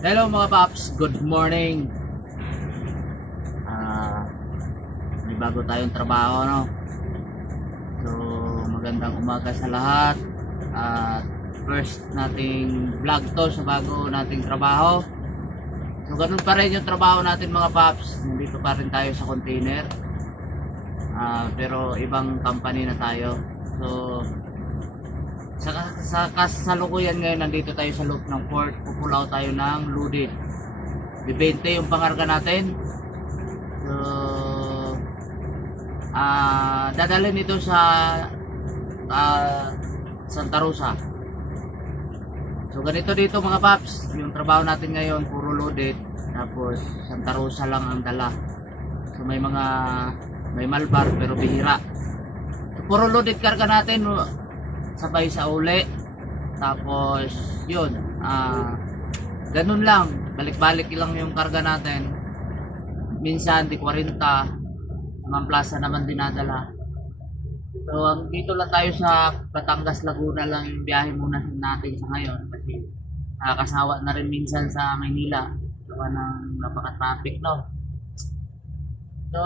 Hello mga paps, good morning. May bago tayong trabaho, no? So magandang umaga sa lahat. At first nating vlog to sa bago nating trabaho. So ganun pa rin yung trabaho natin mga paps. Nandito pa rin tayo sa container, pero ibang company na tayo. So sa kasalukuyan ngayon, nandito tayo sa loob ng port. Pupulaw tayo ng loaded. Bibente yung pangarga natin. So dadalhin ito sa Santa Rosa. So ganito dito mga paps, yung trabaho natin ngayon puro loaded, tapos Santa Rosa lang ang dala. So may Malbar pero bihira. So, puro loaded karga natin, sabay sa uli. Tapos yun, ganun lang, balik-balik lang yung karga natin. Minsan di 40, naman plaza naman dinadala. So dito lang tayo sa Batangas, Laguna lang yung biyahe muna natin sa ngayon, kasi nakakasawa na rin minsan sa Maynila gawa ng napaka-traffic, no? So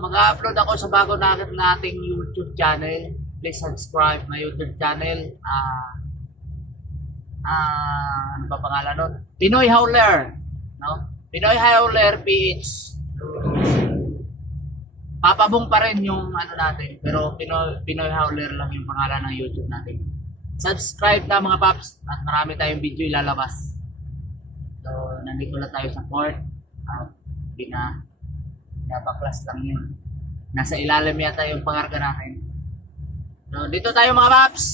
mag-upload ako sa bago nating YouTube channel. Please subscribe my YouTube channel. Ano ba pangalan nun? Pinoy Howler, no? Pinoy Howler PH. So, papabong pa rin yung ano natin, pero Pinoy Howler lang yung pangalan ng YouTube natin. Subscribe na mga paps, at marami tayong video ilalabas. So nandito lang tayo sa port, at pinabaklas lang yun. Nasa ilalim yata yung pangarga natin. So dito tayo mga paps,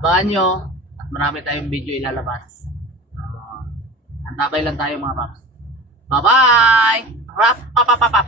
abangan nyo, at marami tayong video ilalabas. So antabay lang tayo mga paps. Bye bye! Rap pa pa pa pa!